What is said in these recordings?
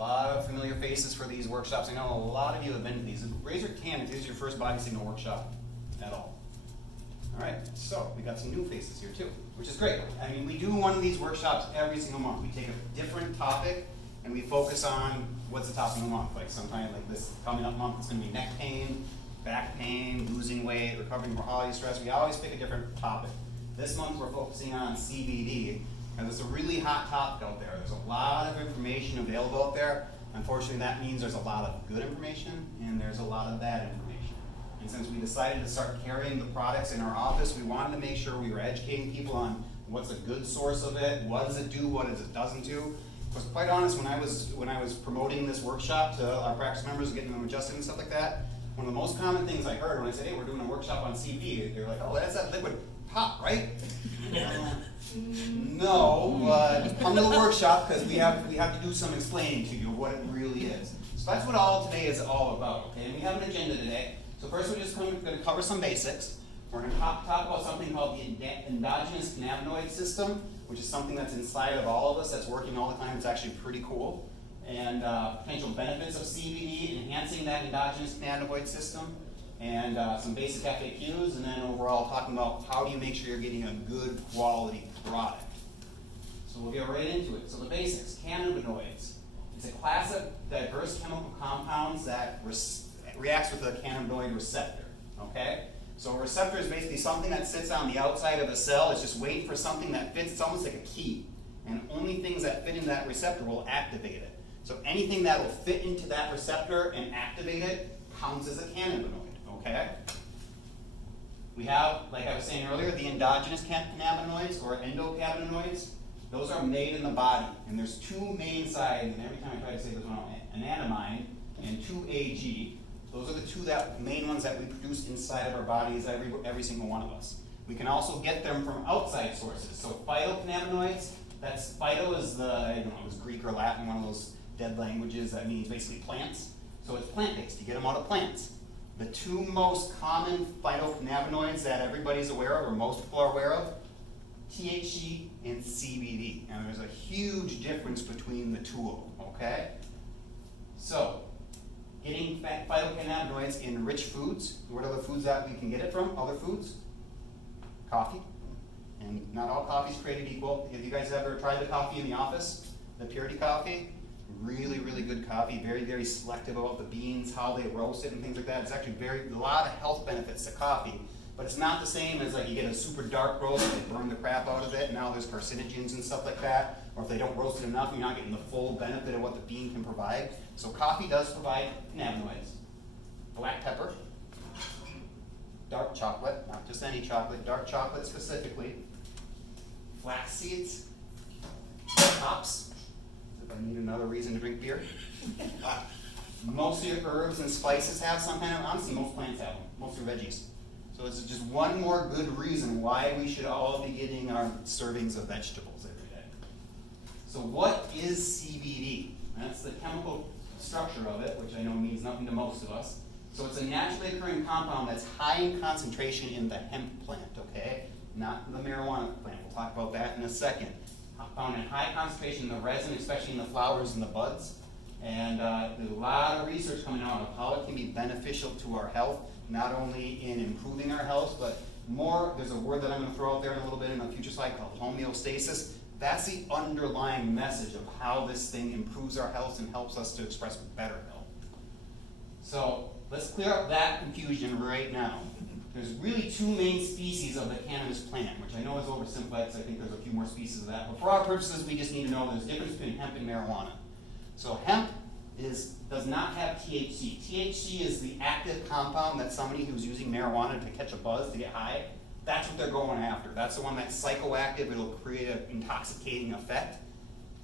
A lot of familiar faces for these workshops. I know a lot of you have been to these. Raise your hand if this is your first body signal workshop at all. All right, so we got some new faces here too, which is great. I mean, we do one of these workshops every single month. We take a different topic and we focus on what's the topic of the month. Like sometime like this coming up month, it's gonna be neck pain, back pain, losing weight, recovering from holiday stress. We always pick a different topic. This month we're focusing on CBD. And it's a really hot topic out there. There's a lot of information available out there. Unfortunately, that means there's a lot of good information and there's a lot of bad information. And since we decided to start carrying the products in our office, we wanted to make sure we were educating people on what's a good source of it, what does it do, what does it doesn't do. Because quite honest, when I was promoting this workshop to our practice members, getting them adjusted and stuff like that, one of the most common things I heard when I said, hey, we're doing a workshop on CBD, they're like, oh, that's that liquid pop, right? No, come to the workshop because we have to do some explaining to you of what it really is. So that's what all today is all about, okay? And we have an agenda today. So first we're just going to cover some basics. We're going to talk about something called the endogenous cannabinoid system, which is something that's inside of all of us that's working all the time. It's actually pretty cool. And potential benefits of CBD, enhancing that endogenous cannabinoid system. And some basic FAQs, and then overall talking about how do you make sure you're getting a good quality product. So we'll get right into it. So the basics, cannabinoids. It's a class of diverse chemical compounds that reacts with a cannabinoid receptor, okay? So a receptor is basically something that sits on the outside of a cell. It's just waiting for something that fits. It's almost like a key. And only things that fit into that receptor will activate it. So anything that will fit into that receptor and activate it counts as a cannabinoid. Okay? We have, like I was saying earlier, the endogenous cannabinoids or endocannabinoids. Those are made in the body. And there's two main sides, and every time I try to say this one out, anandamide and 2-AG. Those are the two main ones that we produce inside of our bodies, every single one of us. We can also get them from outside sources. So phytocannabinoids, phyto is the, I don't know, it was Greek or Latin, one of those dead languages that means basically plants. So it's plant-based. You get them out of plants. The two most common phytocannabinoids that everybody's aware of, or most people are aware of, THC and CBD. And there's a huge difference between the two of them, okay? So, getting phytocannabinoids in rich foods. What are the foods that we can get it from? Other foods? Coffee. And not all coffee is created equal. Have you guys ever tried the coffee in the office? The Purity coffee? Really, really good coffee, very, very selective about the beans, how they roast it and things like that. It's actually a lot of health benefits to coffee, but it's not the same as like you get a super dark roast, they burn the crap out of it, and now there's carcinogens and stuff like that, or if they don't roast it enough, you're not getting the full benefit of what the bean can provide. So coffee does provide cannabinoids. Black pepper, dark chocolate, not just any chocolate, dark chocolate specifically, flax seeds, hops, if I need another reason to drink beer. Most of your herbs and spices have some kind of, honestly, most plants have them, most of your veggies. So it's just one more good reason why we should all be getting our servings of vegetables every day. So what is CBD? That's the chemical structure of it, which I know means nothing to most of us. So it's a naturally occurring compound that's high in concentration in the hemp plant, okay? Not the marijuana plant. We'll talk about that in a second. Found in high concentration in the resin, especially in the flowers and the buds. And there's a lot of research coming out of how it can be beneficial to our health, not only in improving our health, but more, there's a word that I'm going to throw out there in a little bit in a future slide called homeostasis. That's the underlying message of how this thing improves our health and helps us to express better health. So let's clear up that confusion right now. There's really two main species of the cannabis plant, which I know is oversimplified, so I think there's a few more species of that. But for our purposes, we just need to know there's a difference between hemp and marijuana. So hemp does not have THC. THC is the active compound that somebody who's using marijuana to catch a buzz, to get high, that's what they're going after. That's the one that's psychoactive. It'll create an intoxicating effect.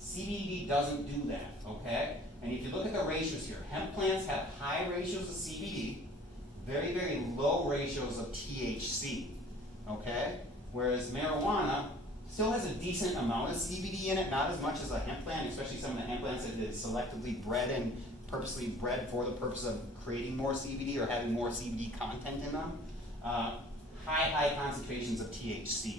CBD doesn't do that, okay? And if you look at the ratios here, hemp plants have high ratios of CBD, very, very low ratios of THC, okay? Whereas marijuana still has a decent amount of CBD in it, not as much as a hemp plant, especially some of the hemp plants that is selectively bred and purposely bred for the purpose of creating more CBD or having more CBD content in them. High concentrations of THC,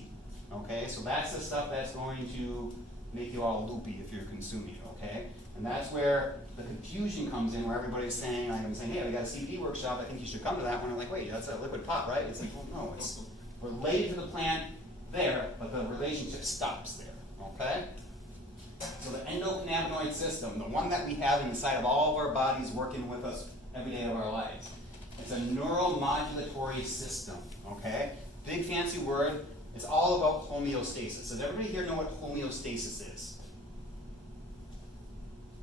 okay? So that's the stuff that's going to make you all loopy if you're consuming it, okay? And that's where the confusion comes in, where everybody's saying, like I'm saying, hey, we got a CBD workshop, I think you should come to that one. I'm like, wait, that's a liquid pot, right? It's like, well, no, it's related to the plant there, but the relationship stops there, okay? So the endocannabinoid system, the one that we have inside of all of our bodies working with us every day of our lives, it's a neuromodulatory system, okay? Big fancy word. It's all about homeostasis. Does everybody here know what homeostasis is?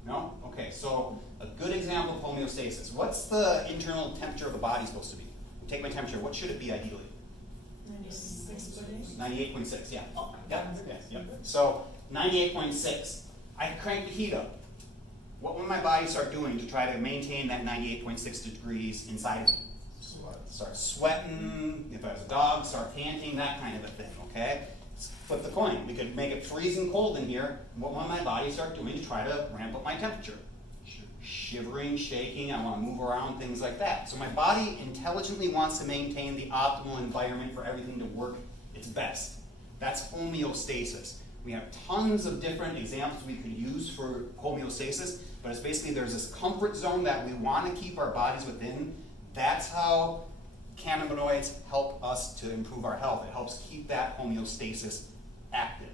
No? Okay, so a good example of homeostasis. What's the internal temperature of the body supposed to be? Take my temperature, what should it be ideally? 96.8. 98.6, yeah. Oh, yeah, yeah. So 98.6. I crank the heat up. What will my body start doing to try to maintain that 98.6 degrees inside of me? Start sweating, if I was a dog, start panting, that kind of a thing, okay? Flip the coin. We could make it freezing cold in here. What will my body start doing to try to ramp up my temperature? Shivering, shaking, I want to move around, things like that. So my body intelligently wants to maintain the optimal environment for everything to work its best. That's homeostasis. We have tons of different examples we could use for homeostasis, but it's basically there's this comfort zone that we want to keep our bodies within. That's how cannabinoids help us to improve our health. It helps keep that homeostasis active.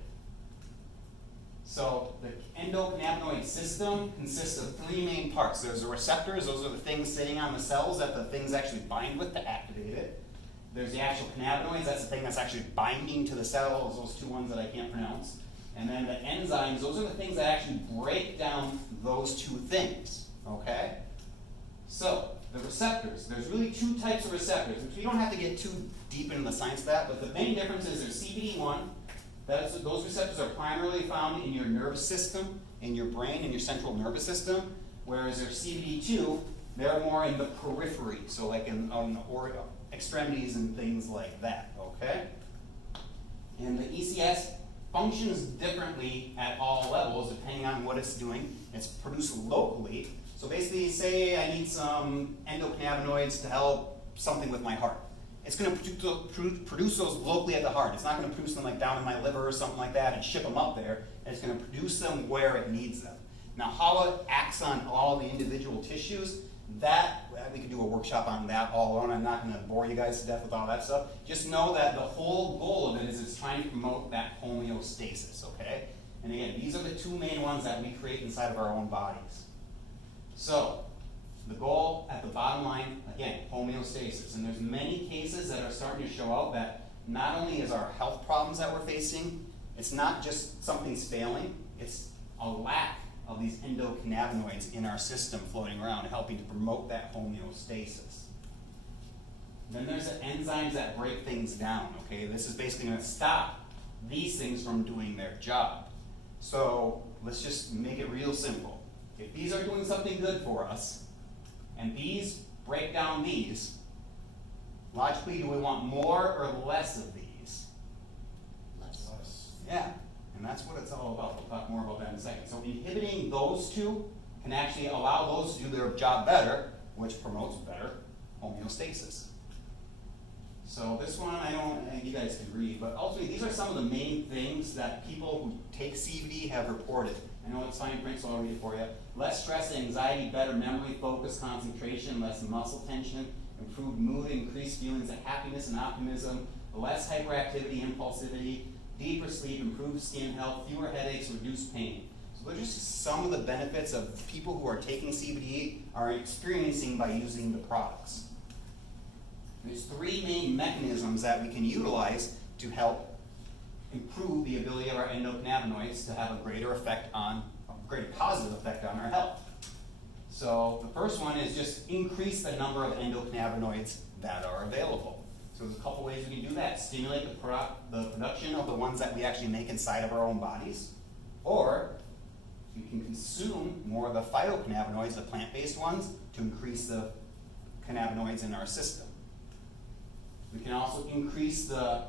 So the endocannabinoid system consists of three main parts. There's the receptors, those are the things sitting on the cells that the things actually bind with to activate it. There's the actual cannabinoids, that's the thing that's actually binding to the cells, those two ones that I can't pronounce. And then the enzymes, those are the things that actually break down those two things, okay? So, the receptors, there's really two types of receptors, which we don't have to get too deep into the science of that, but the main difference is there's CBD1, those receptors are primarily found in your nervous system, in your brain, in your central nervous system, whereas there's CBD2, they're more in the periphery, so like on the extremities and things like that, okay? And the ECS functions differently at all levels depending on what it's doing. It's produced locally. So basically, say I need some endocannabinoids to help something with my heart. It's going to produce those locally at the heart. It's not going to produce them like down in my liver or something like that and ship them up there. It's going to produce them where it needs them. Now, how it acts on all the individual tissues, that we could do a workshop on that all alone. I'm not going to bore you guys to death with all that stuff. Just know that the whole goal of it is it's trying to promote that homeostasis, okay? And again, these are the two main ones that we create inside of our own bodies. So, the goal at the bottom line, again, homeostasis. And there's many cases that are starting to show out that not only is our health problems that we're facing, it's not just something's failing, it's a lack of these endocannabinoids in our system floating around, helping to promote that homeostasis. Then there's the enzymes that break things down, okay? This is basically going to stop these things from doing their job. So let's just make it real simple. If these are doing something good for us, and these break down these, logically, do we want more or less of these? Less. Yeah. And that's what it's all about. We'll talk more about that in a second. So inhibiting those two can actually allow those to do their job better, which promotes better homeostasis. So this one, I don't, you guys can read, but ultimately these are some of the main things that people who take CBD have reported. I know it's fine print, so I'll read it for you. Less stress, anxiety, better memory, focus, concentration, less muscle tension, improved mood, increased feelings of happiness and optimism, less hyperactivity, impulsivity, deeper sleep, improved skin health, fewer headaches, reduced pain. So those are just some of the benefits of people who are taking CBD are experiencing by using the products. There's three main mechanisms that we can utilize to help improve the ability of our endocannabinoids to have a greater positive effect on our health. So the first one is just increase the number of endocannabinoids that are available. So there's a couple ways we can do that. Stimulate the production of the ones that we actually make inside of our own bodies, or we can consume more of the phytocannabinoids, the plant-based ones, to increase the cannabinoids in our system. We can also increase the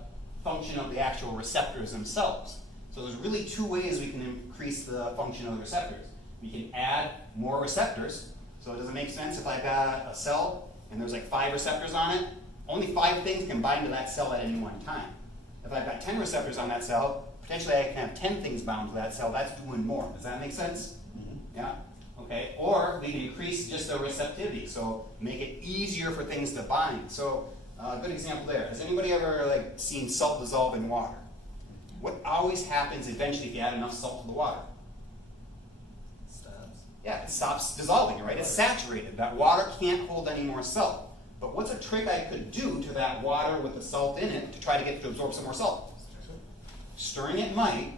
function of the actual receptors themselves. So there's really two ways we can increase the function of the receptors. We can add more receptors. So does it make sense if I've got a cell and there's like 5 receptors on it? Only 5 things can bind to that cell at any one time. If I've got 10 receptors on that cell, potentially I can have 10 things bound to that cell. That's doing more. Does that make sense? Mm-hmm. Yeah, okay, or we can increase just the receptivity, so make it easier for things to bind. So, a good example there. Has anybody ever like seen salt dissolve in water? What always happens eventually if you add enough salt to the water? Stops. Yeah, it stops dissolving, right? It's saturated. That water can't hold any more salt. But what's a trick I could do to that water with the salt in it to try to get it to absorb some more salt? Stirring it might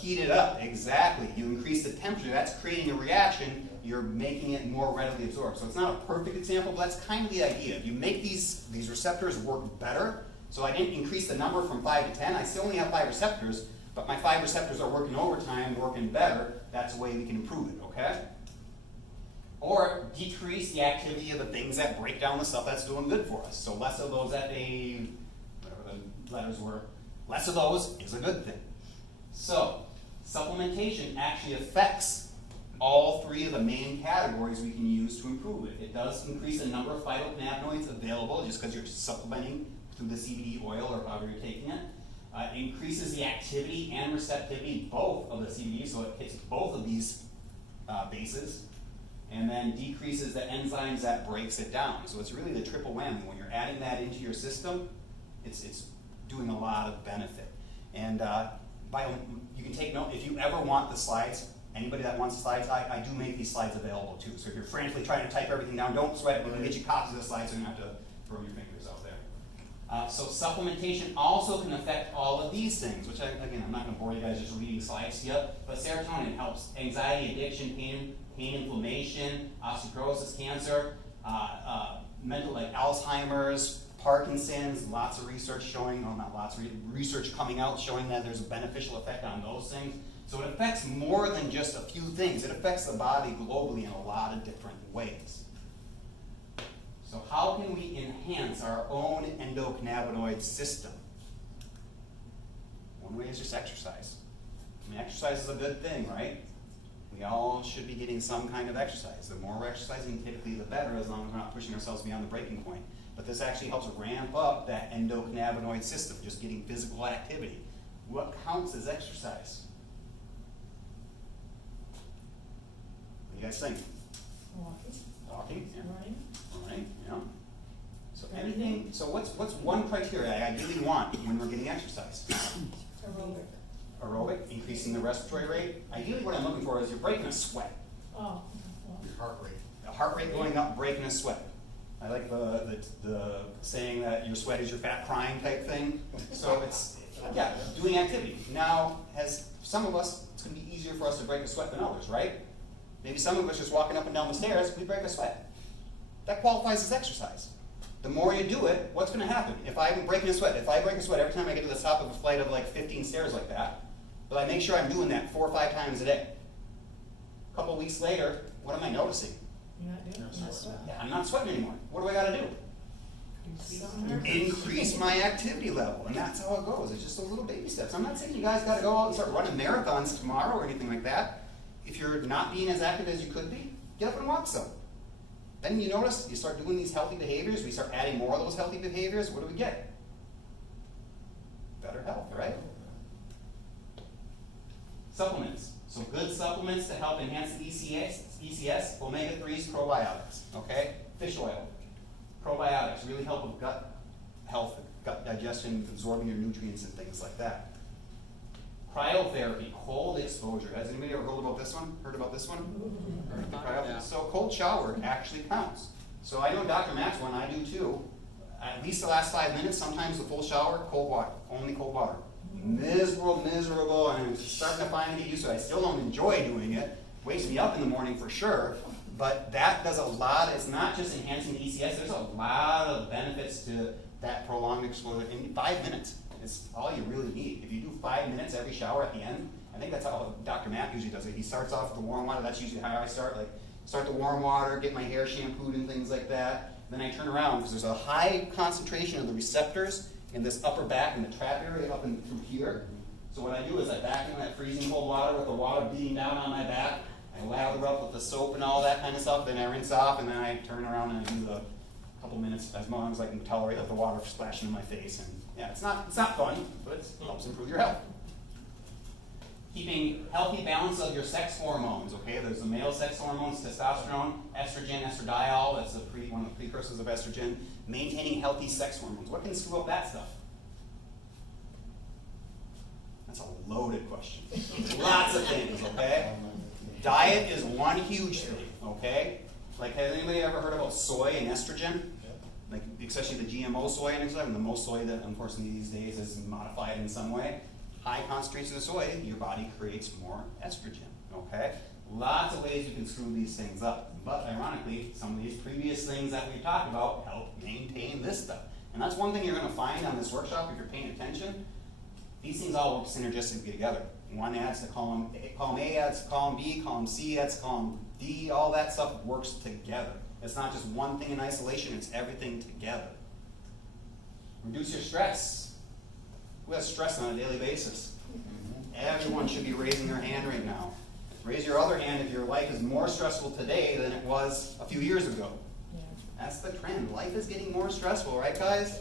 heat it up. Exactly. You increase the temperature. That's creating a reaction. You're making it more readily absorbed. So it's not a perfect example, but that's kind of the idea. If you make these receptors work better, so I didn't increase the number from 5 to 10, I still only have 5 receptors, but my 5 receptors are working overtime, working better. That's a way we can improve it, okay? Or decrease the activity of the things that break down the stuff that's doing good for us. So less of those FA, whatever the letters were, less of those is a good thing. So, supplementation actually affects all 3 of the main categories we can use to improve it. It does increase the number of phytocannabinoids available just because you're supplementing through the CBD oil or however you're taking it. It increases the activity and receptivity, both of the CBD, so it hits both of these bases. And then decreases the enzymes that breaks it down. So it's really the triple whammy. When you're adding that into your system, it's doing a lot of benefit. And you can take note, if you ever want the slides, anybody that wants the slides, I do make these slides available too. So if you're frantically trying to type everything down, don't sweat it. We can get you copies of the slides so you don't have to throw your fingers out there. So supplementation also can affect all of these things, which again, I'm not going to bore you guys just reading slides here, but serotonin helps anxiety, addiction, pain, inflammation, osteoporosis, cancer, mental like Alzheimer's, Parkinson's, lots of research showing, well not lots of research coming out showing that there's a beneficial effect on those things. So it affects more than just a few things. It affects the body globally in a lot of different ways. So how can we enhance our own endocannabinoid system? One way is just exercise. I mean, exercise is a good thing, right? We all should be getting some kind of exercise. The more we're exercising, typically the better, as long as we're not pushing ourselves beyond the breaking point. But this actually helps ramp up that endocannabinoid system, just getting physical activity. What counts as exercise? What do you guys think? Walking? Yeah. Running, yeah. So anything, so what's one criteria I ideally want when we're getting exercise? Aerobic, increasing the respiratory rate. Ideally what I'm looking for is you're breaking a sweat. Your heart rate. The heart rate going up, breaking a sweat. I like the saying that your sweat is your fat crying type thing. So it's, yeah, doing activity. Now, as some of us, it's going to be easier for us to break a sweat than others, right? Maybe some of us just walking up and down the stairs, we break a sweat. That qualifies as exercise. The more you do it, what's going to happen? If I'm breaking a sweat, if I break a sweat every time I get to the top of a flight of like 15 stairs like that, but I make sure I'm doing that 4 or 5 times a day. A couple weeks later, what am I noticing? Yeah, I'm not sweating anymore. What do I got to do? Increase my activity level, and that's how it goes. It's just those little baby steps. I'm not saying you guys got to go out and start running marathons tomorrow or anything like that. If you're not being as active as you could be, get up and walk some. Then you notice, you start doing these healthy behaviors, we start adding more of those healthy behaviors, what do we get? Better health, right? Supplements. So good supplements to help enhance the ECS, omega-3s, probiotics, okay? Fish oil. Probiotics really help with gut health, gut digestion, absorbing your nutrients and things like that. Cryotherapy, cold exposure. Has anybody ever heard about this one? Heard about this one? Yeah. So cold shower actually counts. So I know Dr. Matt's one, I do too. At least the last 5 minutes, sometimes the full shower, cold water, only cold water. Miserable, and I'm starting to finally get used to it. I still don't enjoy doing it. Wakes me up in the morning for sure, but that does a lot. It's not just enhancing the ECS, there's a lot of benefits to that prolonged exposure. In 5 minutes, it's all you really need. If you do 5 minutes every shower at the end, I think that's how Dr. Matt usually does it. He starts off with the warm water. That's usually how I start. Like, start the warm water, get my hair shampooed and things like that. Then I turn around because there's a high concentration of the receptors in this upper back and the trap area up and through here. So what I do is I back in that freezing cold water with the water beating down on my back. I lather up with the soap and all that kind of stuff. Then I rinse off and then I turn around and I do the couple minutes as long as I can tolerate the water splashing in my face. And yeah, it's not fun, but it helps improve your health. Keeping healthy balance of your sex hormones, okay? There's the male sex hormones, testosterone, estrogen, estradiol, that's one of the precursors of estrogen. Maintaining healthy sex hormones. What can screw up that stuff? That's a loaded question. Lots of things, okay? Diet is one huge thing, okay? Like, has anybody ever heard about soy and estrogen? Like, especially the GMO soy and stuff, and the most soy that unfortunately these days is modified in some way. High concentrations of soy, your body creates more estrogen, okay? Lots of ways you can screw these things up. But ironically, some of these previous things that we talked about help maintain this stuff. And that's one thing you're gonna find on this workshop if you're paying attention. These things all work synergistically together. One adds to column A adds to column B, column C adds to column D, all that stuff works together. It's not just one thing in isolation, it's everything together. Reduce your stress. Who has stress on a daily basis? Everyone should be raising their hand right now. Raise your other hand if your life is more stressful today than it was a few years ago. Yeah. That's the trend. Life is getting more stressful, right guys?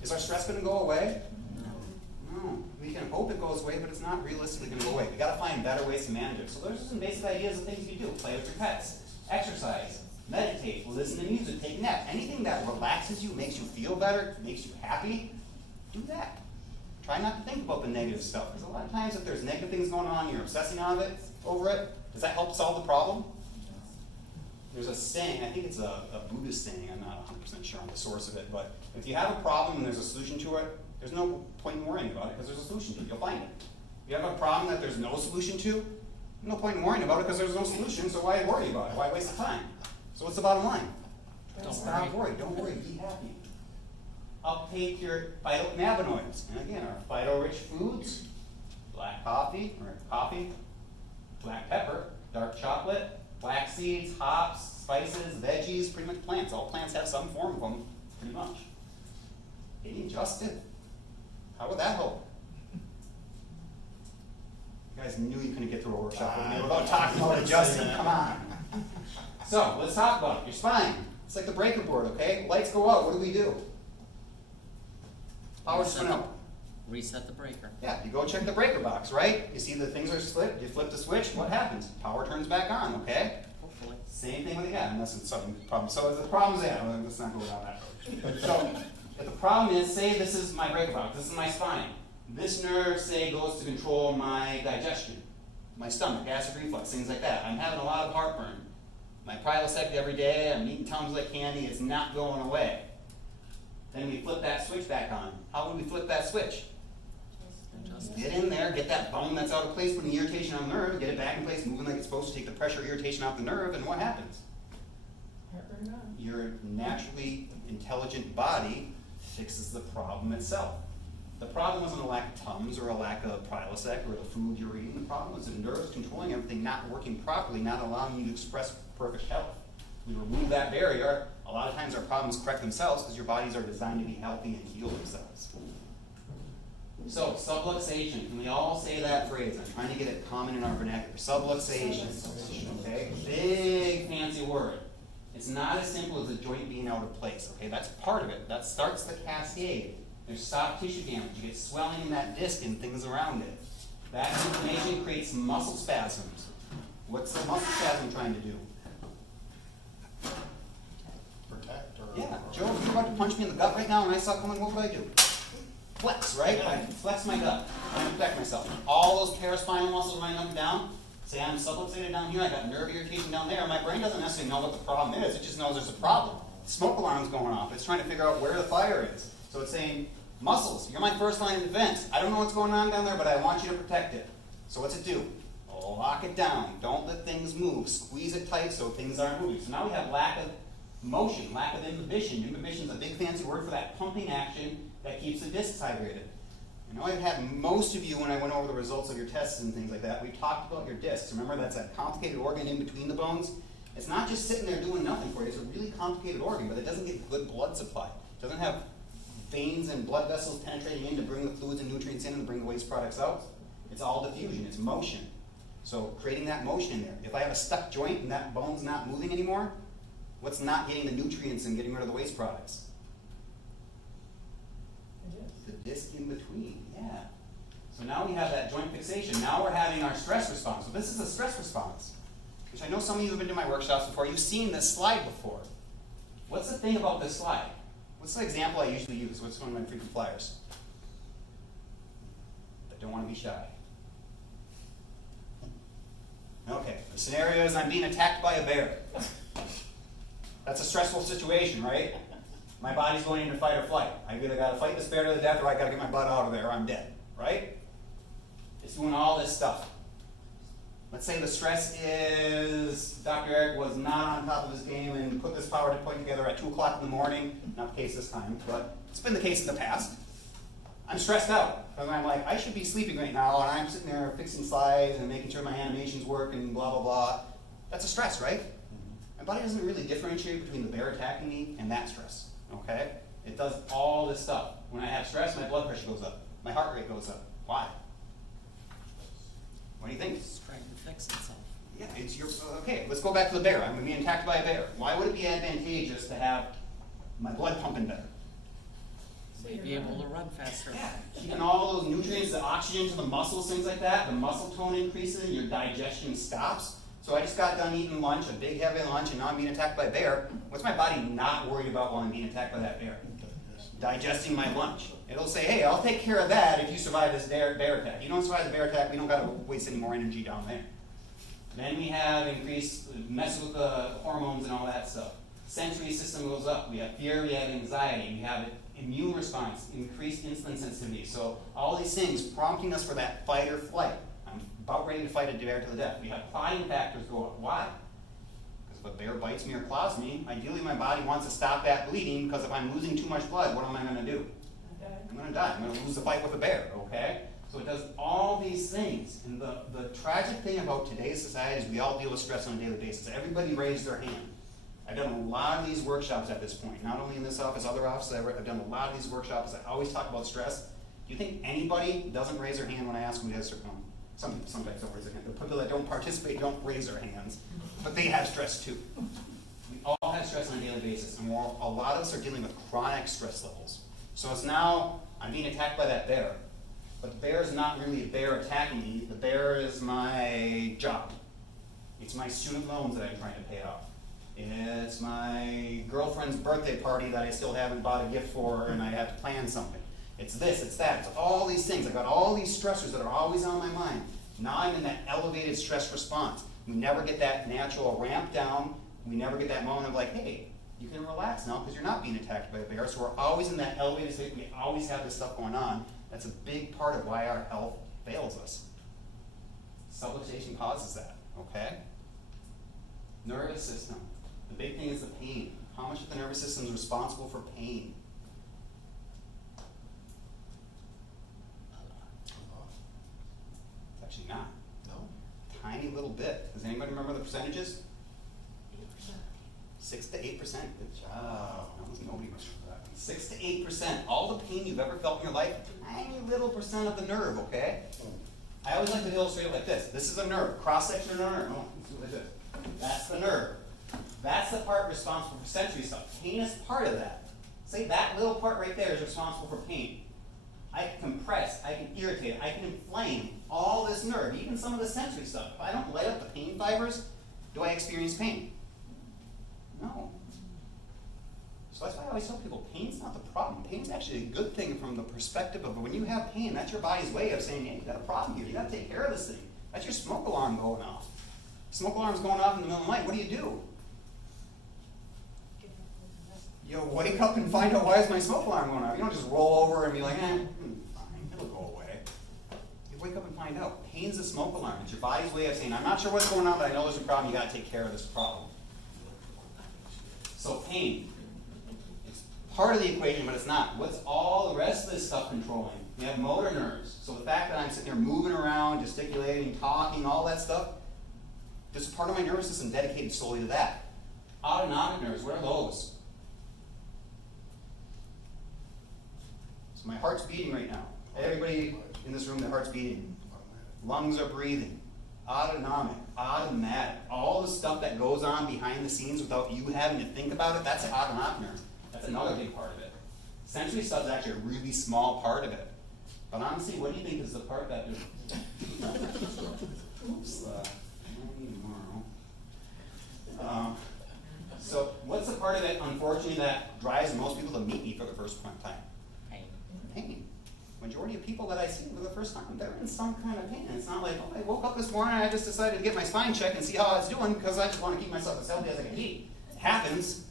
Is our stress gonna go away? No. We can hope it goes away, but it's not realistically gonna go away. We gotta find better ways to manage it. So there's some basic ideas of things you do. Play with your pets, exercise, meditate, listen to music, take naps. Anything that relaxes you, makes you feel better, makes you happy, do that. Try not to think about the negative stuff, because a lot of times if there's negative things going on, you're obsessing over it, does that help solve the problem? There's a saying, I think it's a Buddhist saying, I'm not 100% sure on the source of it, but if you have a problem and there's a solution to it, there's no point in worrying about it, because there's a solution to it, you'll find it. If you have a problem that there's no solution to, no point in worrying about it because there's no solution, so why worry about it? Why waste the time? So what's the bottom line? Stop worrying, don't worry, be happy. Uptake your phytocannabinoids. And again, our phyto-rich foods, black coffee, black pepper, dark chocolate, flax seeds, hops, spices, veggies, pretty much plants. All plants have some form of them, pretty much. Getting adjusted. How would that help? You guys knew you couldn't get through a workshop with me without talking about adjusting. Come on. So, let's talk about it. Your spine. It's like the breaker board, okay? Lights go out, what do we do? Power's went out. Reset the breaker. Yeah, you go check the breaker box, right? You see the things are split, you flip the switch, what happens? Power turns back on, okay? Hopefully. Same thing with the guy, unless it's some problem. So if the problem's let's not go down that road. So, if the problem is, say this is my breaker box, this is my spine. This nerve, say, goes to control my digestion, my stomach, acid reflux, things like that. I'm having a lot of heartburn. My prilosec every day, I'm eating Tums like candy, it's not going away. Then we flip that switch back on. How would we flip that switch? Adjust. Get in there, get that bone that's out of place, put the irritation on the nerve, get it back in place, moving like it's supposed to, take the pressure, irritation off the nerve, and what happens? Heartburn gone. Your naturally intelligent body fixes the problem itself. The problem wasn't a lack of Tums or a lack of prilosec or the food you're eating. The problem was the nerves controlling everything, not working properly, not allowing you to express perfect health. We remove that barrier, a lot of times our problems correct themselves because your bodies are designed to be healthy and heal themselves. So, subluxation, can we all say that phrase? I'm trying to get it common in our vernacular. Subluxation, okay? Big fancy word. It's not as simple as a joint being out of place, okay? That's part of it. That starts the cascade. There's soft tissue damage. You get swelling in that disc and things around it. That inflammation creates muscle spasms. What's the muscle spasm trying to do? Protect or? Yeah, Joe, if you were about to punch me in the gut right now and I saw it coming, what would I do? Flex, right? I flex my gut. I protect myself. All those paraspinal muscles running up and down. Say I'm subluxated down here, I got nerve irritation down there. My brain doesn't necessarily know what the problem is, it just knows there's a problem. Smoke alarm's going off. It's trying to figure out where the fire is. So it's saying, muscles, you're my first line of defense. I don't know what's going on down there, but I want you to protect it. So what's it do? Lock it down. Don't let things move. Squeeze it tight so things aren't moving. So now we have lack of motion, lack of inhibition. Inhibition is a big fancy word for that pumping action that keeps the discs hydrated. I know I've had most of you when I went over the results of your tests and things like that, we talked about your discs. Remember, that's that complicated organ in between the bones. It's not just sitting there doing nothing for you. It's a really complicated organ, but it doesn't get good blood supply. It doesn't have veins and blood vessels penetrating in to bring the fluids and nutrients in and bring the waste products out. It's all diffusion. It's motion. So creating that motion in there. If I have a stuck joint and that bone's not moving anymore, what's not getting the nutrients and getting rid of the waste products? The disc in between, yeah. So now we have that joint fixation. Now we're having our stress response. So this is a stress response, which I know some of you have been to my workshops before. You've seen this slide before. What's the thing about this slide? What's the example I usually use? What's one of my frequent flyers? I don't want to be shy. Okay, the scenario is I'm being attacked by a bear. That's a stressful situation, right? My body's going into fight or flight. I either got to fight this bear to the death or I got to get my butt out of there or I'm dead, right? It's doing all this stuff. Let's say the stress is Dr. Eric was not on top of his game and put this PowerPoint together at 2 o'clock in the morning. Not the case this time, but it's been the case in the past. I'm stressed out because I'm like, I should be sleeping right now, and I'm sitting there fixing slides and making sure my animations work and blah, blah, blah. That's a stress, right? My body doesn't really differentiate between the bear attacking me and that stress, okay? It does all this stuff. When I have stress, my blood pressure goes up. My heart rate goes up. Why? What do you think? It's trying to fix itself. Yeah, it's your, okay, let's go back to the bear. I'm being attacked by a bear. Why would it be advantageous to have my blood pumping better? So Be you're able to running. run faster. Yeah, keeping all those nutrients, the oxygen to the muscles, things like that, the muscle tone increases and your digestion stops. So I just got done eating lunch, a big heavy lunch, and now I'm being attacked by a bear. What's my body not worried about while I'm being attacked by that bear? Digesting my lunch. It'll say, hey, I'll take care of that if you survive this bear attack. You don't survive the bear attack, we don't gotta waste any more energy down there. Then we have increased, mess with the hormones and all that stuff. Sensory system goes up. We have fear, we have anxiety, we have immune response, increased insulin sensitivity. So all these things prompting us for that fight or flight. I'm about ready to fight a bear to the death. We have clotting factors go up. Why? Because if a bear bites me or claws me, ideally my body wants to stop that bleeding, because if I'm losing too much blood, what am I going to do? Okay. I'm going to die. I'm going to lose the fight with a bear, okay? So it does all these things. And the tragic thing about today's society is we all deal with stress on a daily basis. Everybody raised their hand. I've done a lot of these workshops at this point, not only in this office, other offices. I've done a lot of these workshops. I always talk about stress. Do you think anybody doesn't raise their hand when I ask them to answer? Some people sometimes don't raise their hand. The people that don't participate don't raise their hands, but they have stress too. We all have stress on a daily basis, and a lot of us are dealing with chronic stress levels. So it's now, I'm being attacked by that bear, but the bear is not really a bear attacking me. The bear is my job. It's my student loans that I'm trying to pay off. It's my girlfriend's birthday party that I still haven't bought a gift for and I have to plan something. It's this, it's that, it's all these things. I've got all these stressors that are always on my mind. Now I'm in that elevated stress response. We never get that natural ramp down. We never get that moment of like, hey, you can relax now because you're not being attacked by a bear. So we're always in that elevated state. We always have this stuff going on. That's a big part of why our health fails us. Subluxation causes that, okay? Nervous system. The big thing is the pain. How much of the nervous system is responsible for pain? It's actually not. No? Tiny little bit. Does anybody remember the percentages? 8%. 6 to 8%. Good job. Almost nobody remembers that. 6 to 8%. All the pain you've ever felt in your life, tiny little percent of the nerve, okay? I always like to illustrate it like this. This is a nerve. Cross-section of a nerve. Oh, let's do it like this. That's the nerve. That's the part responsible for sensory stuff. Pain is part of that. Say that little part right there is responsible for pain. I can compress, I can irritate, I can inflame all this nerve, even some of the sensory stuff. If I don't light up the pain fibers, do I experience pain? No. So that's why I always tell people, pain's not the problem. Pain's actually a good thing from the perspective of when you have pain, that's your body's way of saying, hey, you got a problem here, you gotta take care of this thing. That's your smoke alarm going off. Smoke alarm's going off in the middle of the night, what do? You wake up and find out why is my smoke alarm going off. You don't just roll over and be like, fine, it'll go away. You wake up and find out. Pain's a smoke alarm. It's your body's way of saying, I'm not sure what's going on, but I know there's a problem. You got to take care of this problem. So pain. It's part of the equation, but it's not. What's all the rest of this stuff controlling? We have motor nerves. So the fact that I'm sitting there moving around, gesticulating, talking, all that stuff, there's a part of my nervous system dedicated solely to that. Autonomic nerves, what are those? So my heart's beating right now. Everybody in this room, their heart's beating. Lungs are breathing. Autonomic, automatic. All the stuff that goes on behind the scenes without you having to think about it, that's an autonomic nerve. That's another big part of it. Sensory stuff is actually a really small part of it. But honestly, what do you think is the part that oops, tomorrow. So what's the part of it, unfortunately, that drives most people to meet me for the first time? Pain. Pain. Majority of people that I see for the first time, they're in some kind of pain. It's not like, oh, I woke up this morning and I just decided to get my spine checked and see how I was doing because I just want to keep myself as healthy as I can be. It happens,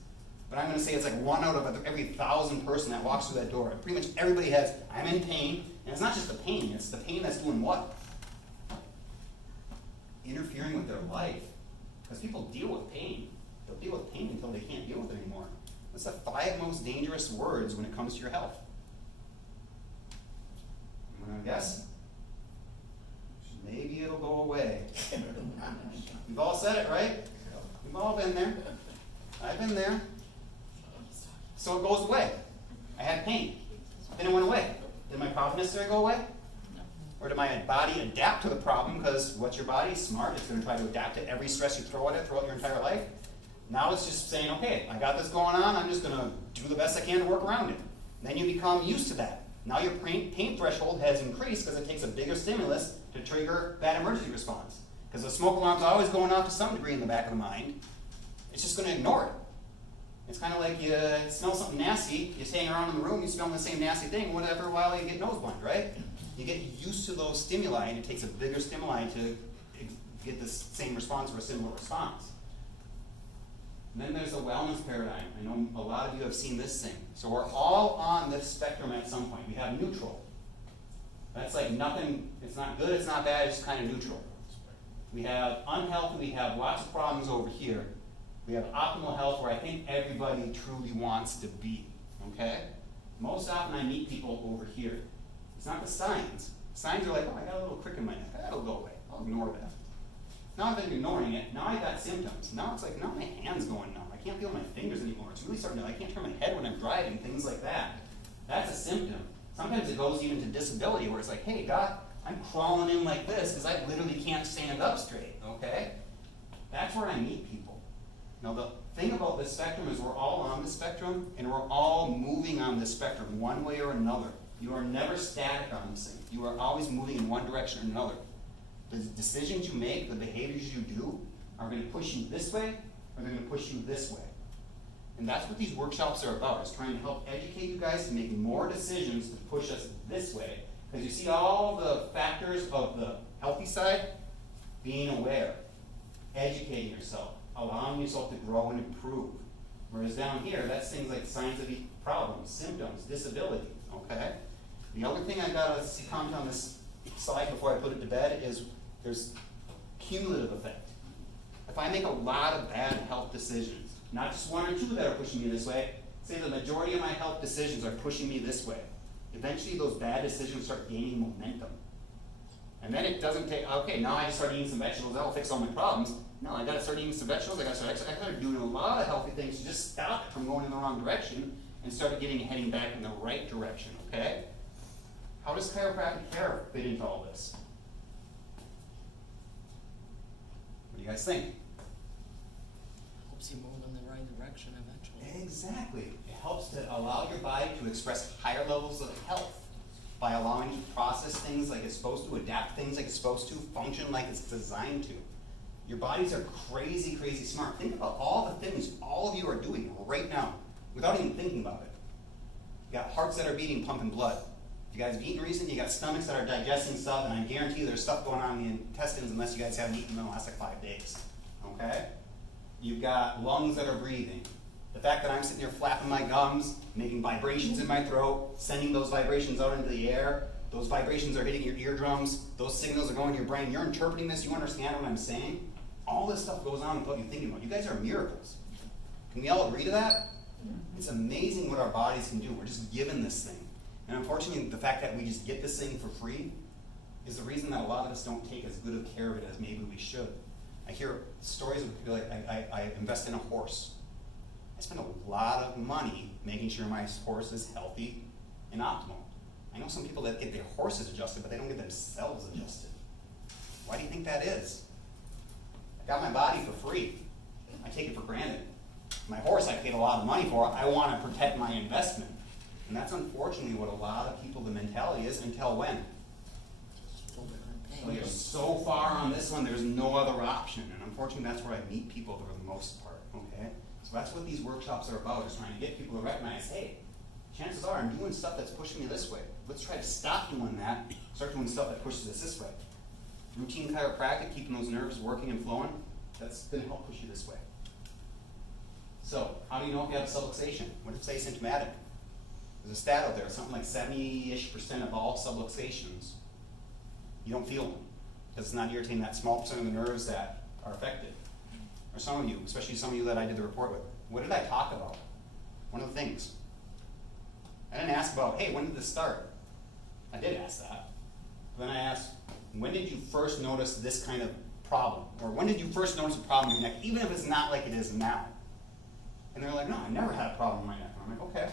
but I'm going to say it's like 1 out of every 1,000 person that walks through that door. Pretty much everybody has, I'm in pain, and it's not just the pain, it's the pain that's doing what? Interfering with their life. Because people deal with pain. They'll deal with pain until they can't deal with it anymore. That's the 5 most dangerous words when it comes to your health. I'm going to guess. Maybe it'll go away. We've all said it, right? We've all been there. I've been there. So it goes away. I had pain. Then it went away. Did my problem necessarily go away? Or did my body adapt to the problem? Because what's your body? Smart. It's going to try to adapt to every stress you throw at it throughout your entire life. Now it's just saying, okay, I got this going on. I'm just going to do the best I can to work around it. Then you become used to that. Now your pain threshold has increased because it takes a bigger stimulus to trigger that emergency response. Because the smoke alarm's always going off to some degree in the back of the mind. It's just going to ignore it. It's kind of like you smell something nasty, you hang around in the room, you smell the same nasty thing, whatever, while you get nose blind, right? You get used to those stimuli, and it takes a bigger stimuli to get the same response or a similar response. And then there's a wellness paradigm. I know a lot of you have seen this thing. So we're all on this spectrum at some point. We have neutral. That's like nothing, it's not good, it's not bad, it's kind of neutral. We have unhealthy, we have lots of problems over here. We have optimal health where I think everybody truly wants to be, okay? Most often I meet people over here. It's not the signs. Signs are like, oh, I got a little crick in my neck. That'll go away. I'll ignore that. Now I've been ignoring it. Now I got symptoms. Now it's like, now my hand's going numb. I can't feel my fingers anymore. It's really starting to, I can't turn my head when I'm driving, things like that. That's a symptom. Sometimes it goes even to disability where it's like, hey, God, I'm crawling in like this because I literally can't stand up straight, okay? That's where I meet people. Now the thing about this spectrum is we're all on the spectrum and we're all moving on this spectrum one way or another. You are never static on this thing. You are always moving in one direction or another. The decisions you make, the behaviors you do, are going to push you this way or they're going to push you this way. And that's what these workshops are about, is trying to help educate you guys to make more decisions to push us this way. Because you see all the factors of the healthy side, being aware, educating yourself, allowing yourself to grow and improve. Whereas down here, that's things like signs of problems, symptoms, disability, okay? The other thing I gotta comment on this slide before I put it to bed is there's cumulative effect. If I make a lot of bad health decisions, not just 1 or 2 that are pushing me this way, say the majority of my health decisions are pushing me this way, eventually those bad decisions start gaining momentum. And then it doesn't take, okay, now I just start eating some vegetables, that'll fix all my problems. No, I gotta start eating some vegetables, I gotta start exercising, I gotta doing a lot of healthy things to just stop it from going in the wrong direction and start heading back in the right direction, okay? How does chiropractic care fit into all this? What do you guys think? Helps you move in the right direction eventually. Exactly. It helps to allow your body to express higher levels of health by allowing you to process things like it's supposed to, adapt things like it's supposed to, function like it's designed to. Your bodies are crazy, crazy smart. Think about all the things all of you are doing right now without even thinking about it. You got hearts that are beating, pumping blood. You guys have eaten recently, you got stomachs that are digesting stuff, and I guarantee you there's stuff going on in the intestines unless you guys haven't eaten in the last like 5 days. Okay? You've got lungs that are breathing. The fact that I'm sitting here flapping my gums, making vibrations in my throat, sending those vibrations out into the air, those vibrations are hitting your eardrums, those signals are going to your brain, you're interpreting this, you understand what I'm saying? All this stuff goes on without you thinking about it. You guys are miracles. Can we all agree to that? It's amazing what our bodies can do. We're just given this thing. And unfortunately, the fact that we just get this thing for free is the reason that a lot of us don't take as good of care of it as maybe we should. I hear stories of people like, I invest in a horse. I spend a lot of money making sure my horse is healthy and optimal. I know some people that get their horses adjusted, but they don't get themselves adjusted. Why do you think that is? I got my body for free. I take it for granted. My horse I paid a lot of money for. I want to protect my investment. And that's unfortunately what a lot of people, the mentality is, until when? Still different So you're pain. so far on this one, there's no other option, and unfortunately, that's where I meet people for the most part, okay? So that's what these workshops are about, is trying to get people to recognize, hey, chances are I'm doing stuff that's pushing me this way. Let's try to stop doing that, start doing stuff that pushes us this way. Routine chiropractic, keeping those nerves working and flowing, that's gonna help push you this way. So, how do you know if you have a subluxation? What if it's asymptomatic? There's a stat out there, something like 70-ish% of all subluxations, you don't feel them, because it's not irritating that small percent of the nerves that are affected. Or some of you, especially some of you that I did the report with. What did I talk about? One of the things. I didn't ask about, hey, when did this start? I did ask that. Then I asked, when did you first notice this kind of problem? Or when did you first notice a problem in your neck, even if it's not like it is now? And they're like, no, I never had a problem in my neck. And I'm like, okay,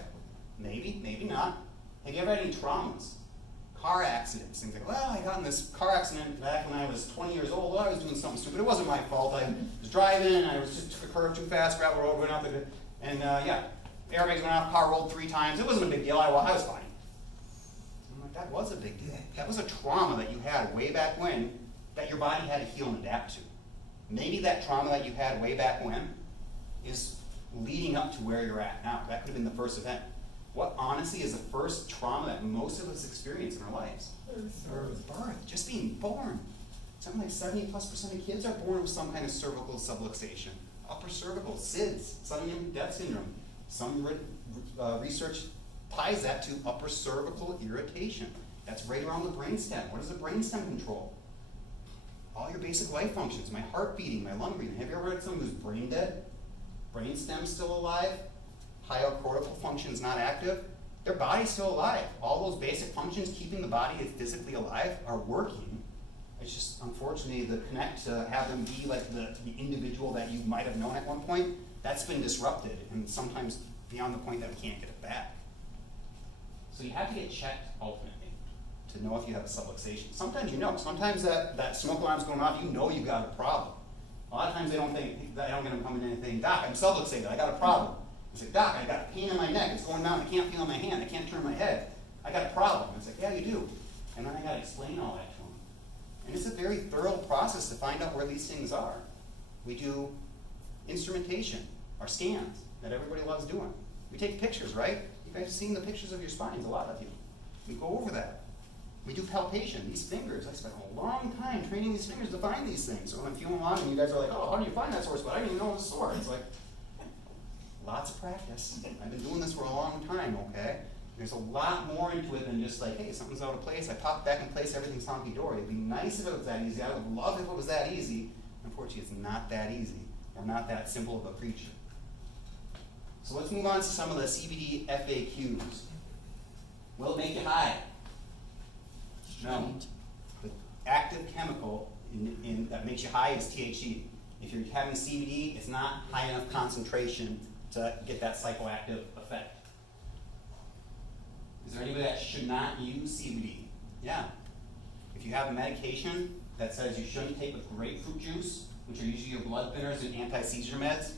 maybe, maybe not. Have you ever had any traumas? Car accidents, things like, well, I got in this car accident back when I was 20 years old. I was doing something stupid. It wasn't my fault. I was driving, and I was just took a curve too fast, gravel road, went out there, and yeah, airbags went off, car rolled 3 times. It wasn't a big deal. I was fine. I'm like, that was a big deal. That was a trauma that you had way back when that your body had to heal and adapt to. Maybe that trauma that you had way back when is leading up to where you're at now. That could have been the first event. What honestly is the first trauma that most of us experience in our lives? Birth. Just being born. Something like 70+% of kids are born with some kind of cervical subluxation. Upper cervical, SIDS, sudden infant death syndrome. Some research ties that to upper cervical irritation. That's right around the brainstem. What does the brainstem control? All your basic life functions, my heart beating, my lung breathing. Have you ever heard of someone who's brain dead? Brainstem still alive? Higher cortical functions not active? Their body's still alive. All those basic functions keeping the body physically alive are working. It's just, unfortunately, the connect to have them be like the individual that you might have known at one point, that's been disrupted, and sometimes beyond the point that we can't get it back. So you have to get checked ultimately to know if you have a subluxation. Sometimes you know. Sometimes that smoke alarm's going off, you know you've got a problem. A lot of times they don't think, I don't get them coming in and saying, Doc, I'm subluxated, I got a problem. I say, Doc, I got pain in my neck, it's going down, I can't feel my hand, I can't turn my head. I got a problem. It's like, yeah, you do. And then I gotta explain all that to them. And it's a very thorough process to find out where these things are. We do instrumentation, our scans, that everybody loves doing. We take pictures, right? You guys have seen the pictures of your spines, a lot of you. We go over that. We do palpation, these fingers. I spent a long time training these fingers to find these things. So when I'm feeling along and you guys are like, oh, how do you find that sore spot? I didn't even know it was sore. It's like, lots of practice. I've been doing this for a long time, okay? There's a lot more into it than just like, hey, something's out of place, I pop back in place, everything's honky-dory. It'd be nice if it was that easy. I would love if it was that easy. Unfortunately, it's not that easy, or not that simple of a creature. So let's move on to some of the CBD FAQs. Will it make you high? No. The active chemical that makes you high is THC. If you're having CBD, it's not high enough concentration to get that psychoactive effect. Is there anybody that should not use CBD? Yeah. If you have a medication that says you shouldn't take with grapefruit juice, which are usually your blood thinners and anti-seizure meds,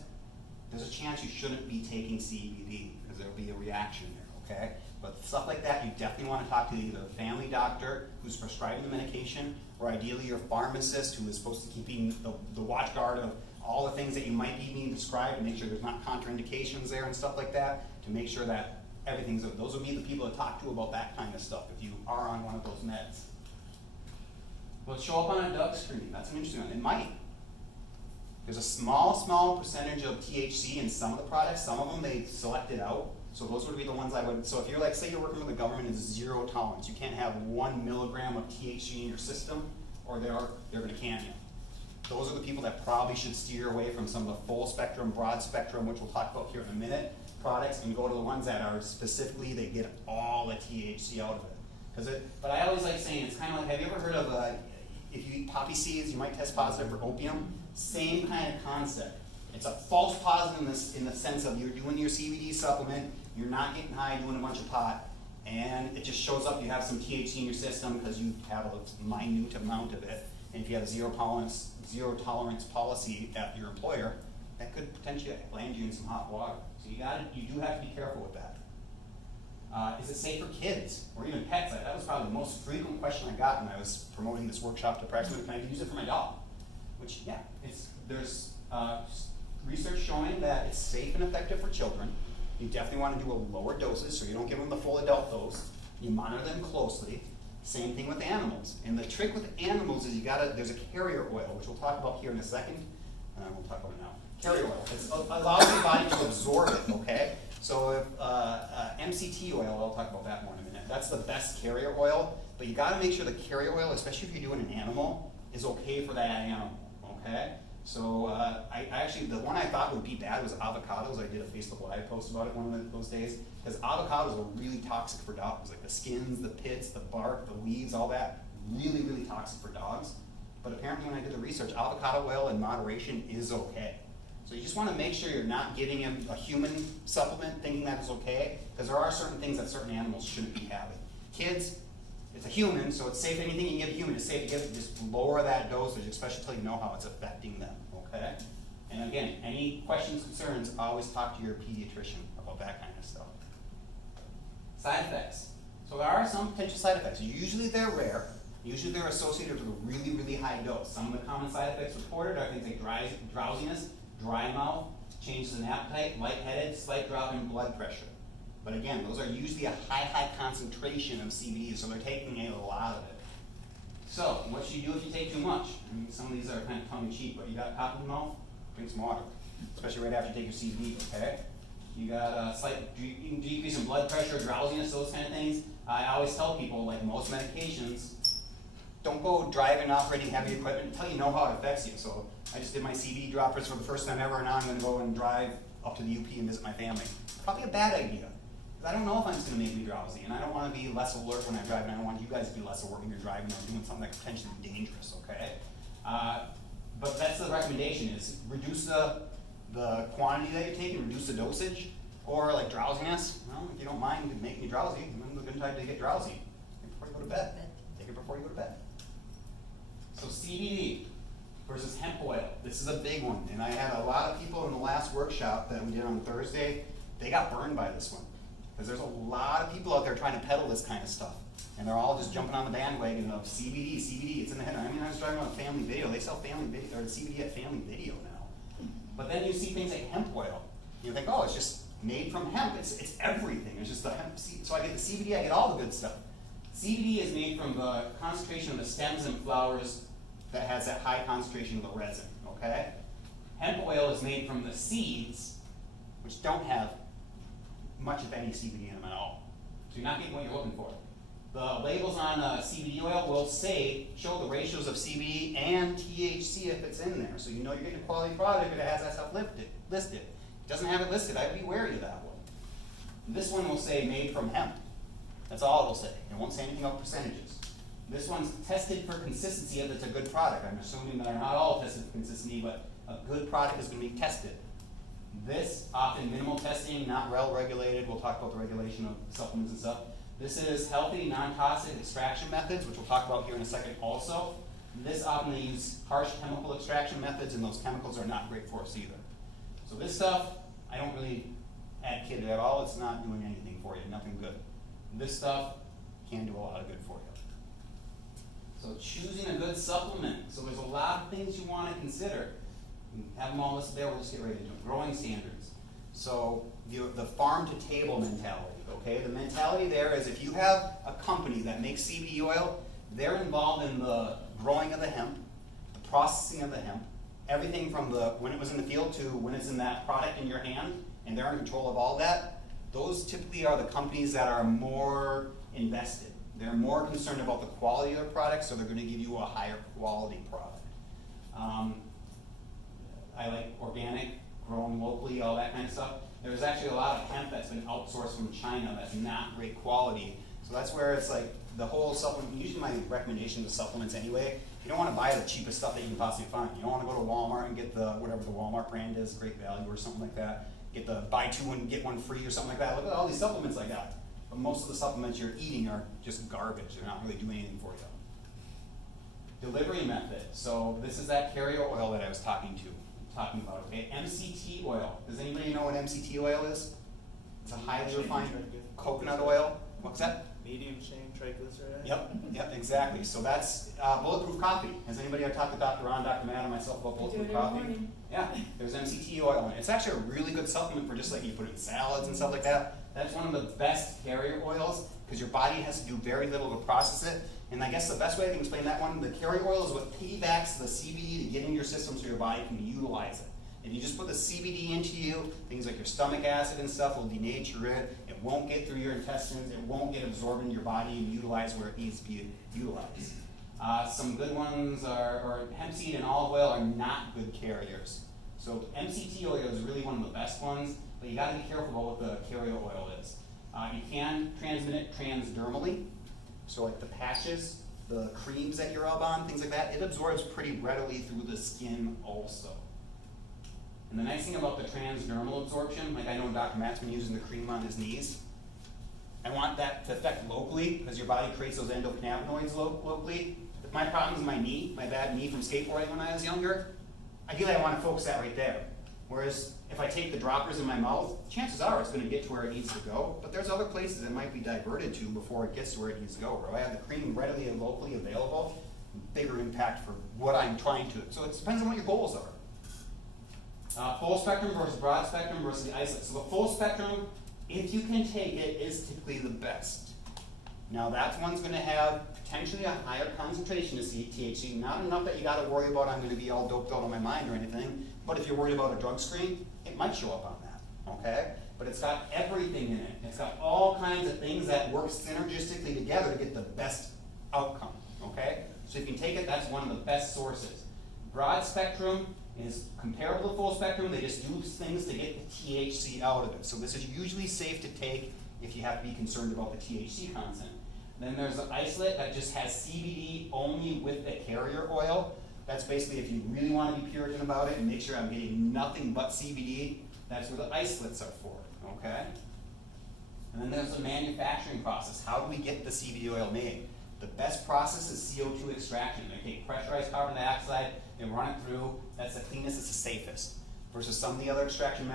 there's a chance you shouldn't be taking CBD because there will be a reaction there, okay? But stuff like that, you definitely want to talk to either a family doctor who's prescribing the medication, or ideally your pharmacist who is supposed to keep the watch guard of all the things that you might be being prescribed and make sure there's not contraindications there and stuff like that, to make sure that everything's, those would be the people to talk to about that kind of stuff if you are on one of those meds. Will it show up on a drug screen? That's an interesting one. It might. There's a small percentage of THC in some of the products. Some of them they selected out. So those would be the ones I would, so if you're like, say you're working with the government, it's 0 tolerance. You can't have 1 milligram of THC in your system, or they're gonna can you. Those are the people that probably should steer away from some of the full spectrum, broad spectrum, which we'll talk about here in a minute, products, and go to the ones that are specifically, they get all the THC out of it. But I always like saying, it's kind of like, have you ever heard of, if you eat poppy seeds, you might test positive for opium? Same kind of concept. It's a false positive in the sense of you're doing your CBD supplement, you're not getting high doing a bunch of pot, and it just shows up you have some THC in your system because you have a minute amount of it. And if you have a zero tolerance policy at your employer, that could potentially land you in some hot water. So you do have to be careful with that. Is it safe for kids or even pets? That was probably the most frequent question I got when I was promoting this workshop to practice. Can I use it for my dog? Which, yeah, there's research showing that it's safe and effective for children. You definitely want to do a lower doses so you don't give them the full adult dose. You monitor them closely. Same thing with animals. And the trick with animals is there's a carrier oil, which we'll talk about here in a second. We'll talk about it now. Carrier oil. It allows your body to absorb it, okay? So if MCT oil, I'll talk about that more in a minute. That's the best carrier oil, but you gotta make sure the carrier oil, especially if you're doing an animal, is okay for that animal, okay? So I actually, the one I thought would be bad was avocados. I did a Facebook Live post about it one of those days, because avocados are really toxic for dogs. Like the skins, the pits, the bark, the leaves, all that, really, really toxic for dogs. But apparently when I did the research, avocado oil in moderation is okay. So you just want to make sure you're not giving him a human supplement thinking that is okay, because there are certain things that certain animals shouldn't be having. Kids, it's a human, so it's safe. Anything you can give a human is safe to give it. Just lower that dosage, especially until you know how it's affecting them, okay? And again, any questions, concerns, always talk to your pediatrician about that kind of stuff. Side effects. So there are some potential side effects. Usually they're rare. Usually they're associated with a really, really high dose. Some of the common side effects reported are things like drowsiness, dry mouth, changes in appetite, lightheaded, slight drop in blood pressure. But again, those are usually a high concentration of CBD, so they're taking a lot of it. So, what should you do if you take too much? I mean, some of these are kind of tongue-in-cheek, but you got cotton in the mouth, drink some water, especially right after you take your CBD, okay? You got a slight decrease in blood pressure, drowsiness, those kind of things. I always tell people, like most medications, don't go driving, operating heavy equipment until you know how it affects you. So I just did my CBD droppers for the first time ever, and now I'm going to go and drive up to the UP and visit my family. Probably a bad idea, because I don't know if I'm just going to make me drowsy, and I don't want to be less alert when I drive, and I don't want you guys to be less alert when you're driving or doing something that's potentially dangerous, okay? But that's the recommendation, is reduce the quantity that you're taking, reduce the dosage, or like drowsiness. Well, if you don't mind making me drowsy, when's a good time to get drowsy? Before you go to bed. Take it before you go to bed. So CBD versus hemp oil. This is a big one, and I had a lot of people in the last workshop that we did on Thursday, they got burned by this one. Because there's a lot of people out there trying to peddle this kind of stuff. And they're all just jumping on the bandwagon of CBD, it's in the head. I mean, I was driving on a Family Video. They sell CBD at Family Video now. But then you see things like hemp oil. You think, oh, it's just made from hemp. It's everything. It's just the hemp seed. So I get the CBD, I get all the good stuff. CBD is made from the concentration of the stems and flowers that has that high concentration of the resin, okay? Hemp oil is made from the seeds, which don't have much, if any, CBD in them at all. So you're not getting what you're looking for. The labels on CBD oil will show the ratios of CBD and THC if it's in there. So you know you're getting a quality product if it has that stuff listed. If it doesn't have it listed, I'd be wary of that one. This one will say made from hemp. That's all it will say. It won't say anything about percentages. This one's tested for consistency if it's a good product. I'm assuming that they're not all tested for consistency, but a good product is going to be tested. This, often minimal testing, not well regulated. We'll talk about the regulation of supplements and stuff. This is healthy, non-toxic extraction methods, which we'll talk about here in a second also. This often they use harsh chemical extraction methods, and those chemicals are not great for us either. So this stuff, I don't really advocate it at all. It's not doing anything for you, nothing good. This stuff can do a lot of good for you. So choosing a good supplement. So there's a lot of things you want to consider. You have them all listed there, we'll just get right into them. Growing standards. So the farm to table mentality, okay? The mentality there is if you have a company that makes CBD oil, they're involved in the growing of the hemp, the processing of the hemp, everything from when it was in the field to when it's in that product in your hand, and they're in control of all that. Those typically are the companies that are more invested. They're more concerned about the quality of their product, so they're going to give you a higher quality product. I like organic, grown locally, all that kind of stuff. There's actually a lot of hemp that's been outsourced from China that's not great quality. So that's where it's like the whole supplement, usually my recommendation to supplements anyway, you don't want to buy the cheapest stuff that you can possibly find. You don't want to go to Walmart and get the, whatever the Walmart brand is, Great Value or something like that. Get the buy two and get one free or something like that. Look at all these supplements I got. But most of the supplements you're eating are just garbage. They're not really doing anything for you. Delivery method. So this is that carrier oil that I was talking about, okay? MCT oil. Does anybody know what MCT oil is? It's a highly Chain refined triglyceride. coconut oil. What's that? Medium chain triglyceride. Yep, exactly. So that's bulletproof coffee. Has anybody ever talked to Dr. Ron, Dr. Matt, and myself about I do bulletproof it every coffee? morning. Yeah, there's MCT oil in it. It's actually a really good supplement for just like you put in salads and stuff like that. That's one of the best carrier oils because your body has to do very little to process it. And I guess the best way I can explain that one, the carrier oil is what piggybacks the CBD to get in your system so your body can utilize it. If you just put the CBD into you, things like your stomach acid and stuff will denature it. It won't get through your intestines. It won't get absorbed in your body and utilized where it needs to be utilized. Some good ones are hemp seed and olive oil are not good carriers. So MCT oil is really one of the best ones, but you gotta be careful about what the carrier oil is. You can transmit it transdermally, so like the patches, the creams that you rub on, things like that, it absorbs pretty readily through the skin also. And the nice thing about the transdermal absorption, like I know Dr. Matt's been using the cream on his knees. I want that to affect locally because your body creates those endocannabinoids locally. If my problem is my knee, my bad knee from skateboarding when I was younger, ideally I want to focus that right there. Whereas if I take the droppers in my mouth, chances are it's going to get to where it needs to go, but there's other places it might be diverted to before it gets to where it needs to go. Where I have the cream readily and locally available, bigger impact for what I'm trying to. So it depends on what your goals are. Full spectrum versus broad spectrum versus the isolate. So the full spectrum, if you can take it, is typically the best. Now that one's going to have potentially a higher concentration of THC, not enough that you got to worry about I'm going to be all doped out of my mind or anything, but if you're worried about a drug screen, it might show up on that, okay? But it's got everything in it. It's got all kinds of things that work synergistically together to get the best outcome, okay? So if you can take it, that's one of the best sources. Broad spectrum is comparable to full spectrum, they just do things to get the THC out of it. So this is usually safe to take if you have to be concerned about the THC content. Then there's the isolate that just has CBD only with the carrier oil. That's basically if you really want to be Puritan about it and make sure I'm getting nothing but CBD, that's where the isolates are for, okay? And then there's the manufacturing process. How do we get the CBD oil made? The best process is CO2 extraction. They take pressurized carbon dioxide, they run it through, that's the cleanest, it's the safest. Versus some of the other extraction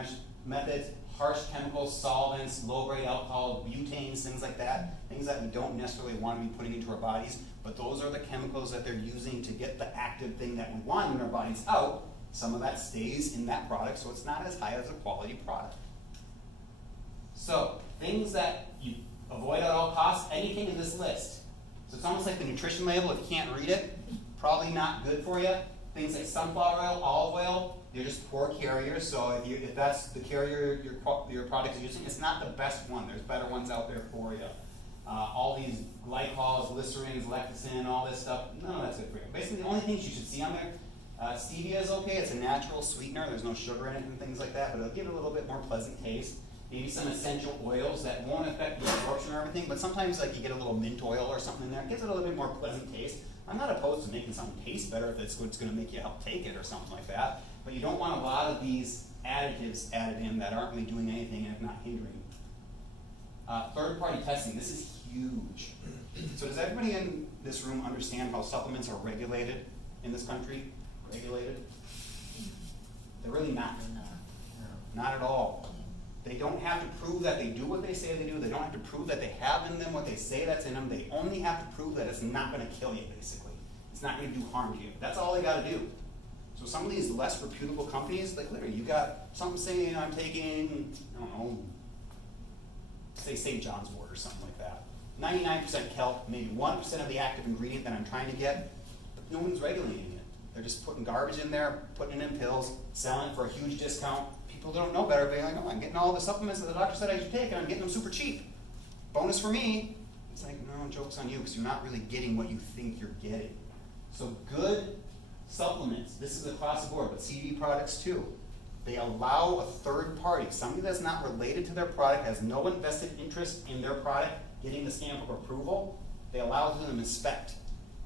methods, harsh chemicals, solvents, low-grade alcohol, butanes, things like that, things that we don't necessarily want to be putting into our bodies, but those are the chemicals that they're using to get the active thing that we want in our bodies out. Some of that stays in that product, so it's not as high as a quality product. So, things that you avoid at all costs, anything in this list. So it's almost like the nutrition label, if you can't read it, probably not good for you. Things like sunflower oil, olive oil, they're just poor carriers, so if that's the carrier your product is using, it's not the best one. There's better ones out there for you. All these glycols, glycerins, lecithin, all this stuff, none of that's good for you. Basically, the only things you should see on there, stevia is okay, it's a natural sweetener, there's no sugar in it and things like that, but it'll give it a little bit more pleasant taste. Maybe some essential oils that won't affect the absorption or everything, but sometimes like you get a little mint oil or something in there, it gives it a little bit more pleasant taste. I'm not opposed to making something taste better if it's what's going to make you help take it or something like that, but you don't want a lot of these additives added in that aren't really doing anything and if not hindering. Third-party testing, this is huge. So does everybody in this room understand how supplements are regulated in this country? Regulated? They're really not. Not at all. They don't have to prove that they do what they say they do. They don't have to prove that they have in them what they say that's in them. They only have to prove that it's not going to kill you, basically. It's not going to do harm to you. That's all they got to do. So some of these less reputable companies, like literally, you got something saying I'm taking, I don't know, say St. John's wort or something like that. 99% kelp, maybe 1% of the active ingredient that I'm trying to get, but no one's regulating it. They're just putting garbage in there, putting it in pills, selling it for a huge discount. People don't know better, being like, oh, I'm getting all the supplements that the doctor said I should take, and I'm getting them super cheap. Bonus for me. It's like, no, joke's on you, because you're not really getting what you think you're getting. So good supplements, this is across the board, but CBD products too. They allow a third party, somebody that's not related to their product, has no invested interest in their product, getting the stamp of approval. They allow them to inspect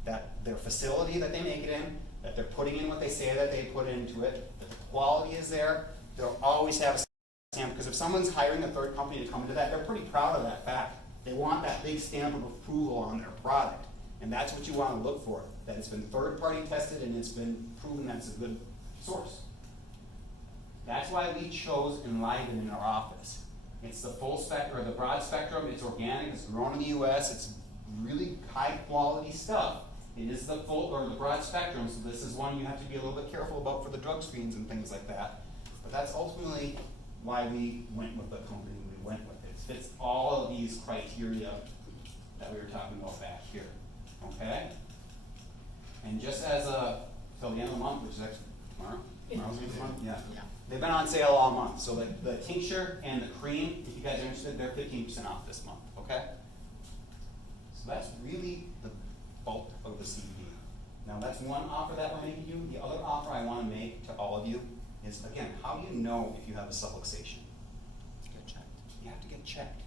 that their facility that they make it in, that they're putting in what they say that they put into it, that the quality is there. They'll always have a stamp, because if someone's hiring a third company to come into that, they're pretty proud of that fact. They want that big stamp of approval on their product. And that's what you want to look for, that it's been third party tested and it's been proven that it's a good source. That's why we chose Enliven in our office. It's the full spectrum, or the broad spectrum, it's organic, it's grown in the US, it's really high quality stuff. It is the full, or the broad spectrum, so this is one you have to be a little bit careful about for the drug screens and things like that. But that's ultimately why we went with the company we went with. It fits all of these criteria that we were talking about back here, okay? And just as a, till the end of the month, which is actually tomorrow, tomorrow's the end of the month, yeah. Yeah. They've been on sale all month, so the tincture and the cream, if you guys are interested, they're 15% off this month, okay? So that's really the bulk of the CBD. Now that's one offer that we're making you. The other offer I wanna make to all of you is, again, how do you know if you have a subluxation? Get checked. You have to get checked.